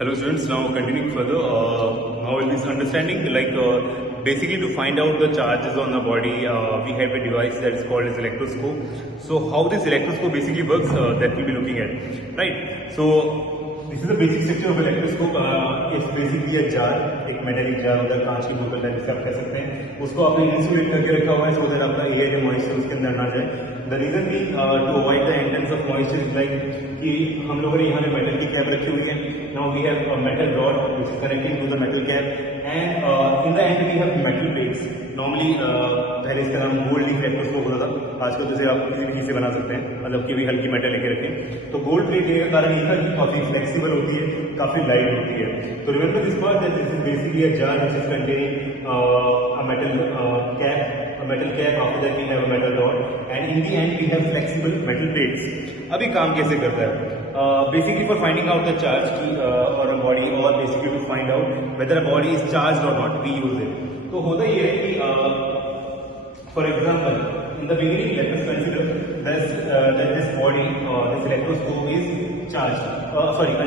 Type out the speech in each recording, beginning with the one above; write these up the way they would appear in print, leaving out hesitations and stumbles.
Hello students, now continuing further, now we'll be understanding basically to find out the charges on the body, we have a device that is called as electroscope. So how this electroscope basically works, that we'll be looking at, right? So this is the basic structure of electroscope. It's basically a jar, एक metallic jar होता है, कांच की बोतल टाइप जिसे आप कह सकते हैं, उसको आपने इंसुलेट करके रखा हुआ है सो दैट आपका एयर या मॉइस्चर उसके अंदर ना जाए. द रीजन भी to avoid the entrance of moisture is like कि हम लोगों ने यहाँ पे मेटल की कैप रखी हुई है. Now we have metal rod which is connecting to the metal cap and in the end we have metal plates. Normally पहले इसका नाम गोल्ड लीफ इलेक्ट्रोस्कोप होता था, आजकल जैसे आप किसी भी चीज से बना सकते हैं, मतलब कि भी हल्की मेटल लेके रखें. तो गोल्ड प्लेट लेने का कारण ये था कि काफी फ्लेक्सिबल होती है, काफी लाइट होती है. तो remember this part that this is basically a jar which is containing a metal cap. Metal cap, after that we have a metal rod, and in the end we have flexible metal plates. अभी काम कैसे करता है? Basically for finding out the charge or a body, or basically to find out whether a body is charged or not, we use it. तो होता ये है कि for example in the beginning let us consider that this body or this electroscope is charged,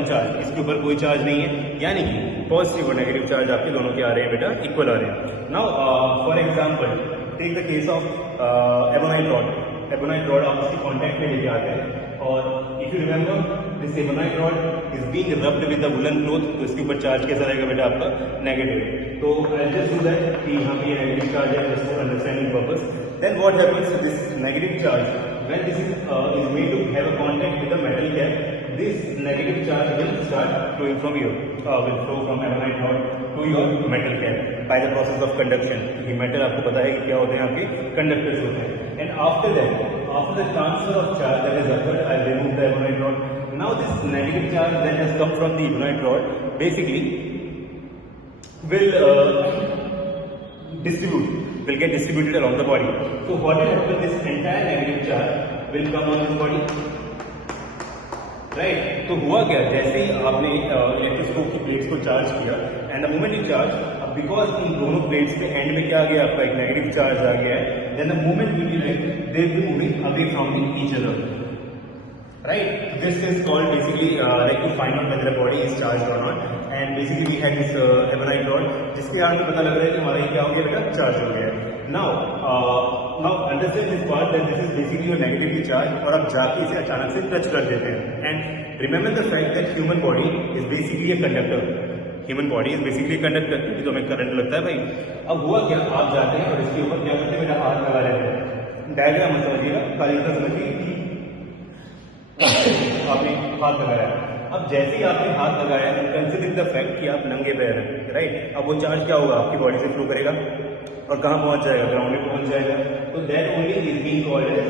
uncharged. इसके ऊपर कोई चार्ज नहीं है, यानी कि पॉजिटिव और नेगेटिव चार्ज आपके दोनों के आ रहे हैं बेटा, इक्वल आ रहे हैं. Now for example take the case of ebonite rod. Ebonite rod आप उसकी कॉन्टैक्ट में लेके आते हैं और if you remember this ebonite rod is being rubbed with the woollen cloth, तो इसके ऊपर चार्ज कैसा रहेगा बेटा आपका? नेगेटिव. तो आई जस्ट डू दैट कि यहाँ पे नेगेटिव चार्ज है just for understanding purpose. Then what happens, this negative charge when this is made to have a contact with the metal cap, this negative charge will start flowing from here, will flow from ebonite rod to your metal cap by the process of conduction. ये metal आपको पता है कि क्या होते हैं, आपके conductors होते हैं. And after that, after the transfer of charge that has occurred, I remove the ebonite rod. Now this negative charge that has come from the ebonite rod basically will get distributed along the body. So what will happen, this entire negative charge will come on this body, right? तो हुआ क्या, जैसे ही आपने इलेक्ट्रोस्कोप की प्लेट्स को चार्ज किया and the moment you charge, अब because in दोनों प्लेट्स पे एंड में क्या आ गया आपका, एक नेगेटिव चार्ज आ गया है, then the moment will be like they will be moving away from each other, right? This is called basically like to find out whether a body is charged or not. And basically we had this ebonite rod जिसके कारण में पता लग रहा है कि हमारा ये क्या हो गया बेटा, चार्ज हो गया है. Now understand this part that this is basically your negatively charged और आप जाके इसे अचानक से टच कर देते हैं. And remember the fact that human body is basically a conductor. Human body is basically a conductor. ये तो हमें करंट लगता है भाई. अब हुआ क्या, आप जाते हैं और इसके ऊपर क्या करते हैं बेटा, हाथ लगा लेते हैं. डायग्राम समझिएगा, काली का समझिए, आपने हाथ लगाया. अब जैसे ही आपने हाथ लगाया, कंसीडरिंग द फैक्ट कि आप नंगे पैर हैं, राइट? अब वो चार्ज क्या होगा, आपकी बॉडी से फ्लो करेगा और कहाँ पहुंच जाएगा, ग्राउंड में पहुंच जाएगा. तो that only is being called as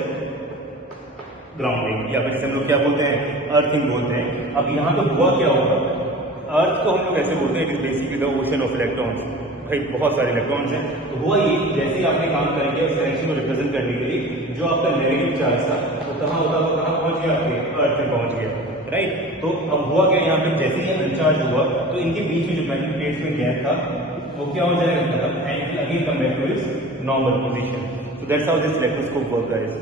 grounding, या फिर जिसे हम लोग क्या बोलते हैं, अर्थिंग बोलते हैं. अब यहाँ तो हुआ क्या होगा, अर्थ को हम लोग ऐसे बोलते हैं it is basically the ocean of electrons. भाई बहुत सारे इलेक्ट्रॉन्स हैं. तो हुआ ये, जैसे ही आपने काम करेंगे उस कनेक्शन को रिप्रेजेंट करने के लिए, जो आपका नेगेटिव चार्ज था वो कहाँ होता, वो कहाँ पहुंच गया, आपके अर्थ पे पहुंच गया, राइट? तो अब हुआ क्या, यहाँ पे जैसे ही अनचार्ज हुआ तो इनके बीच में जो मेटल प्लेट्स में गैप था वो क्या हो जाएगा, and again come back to its normal position. So that's how this electroscope work guys.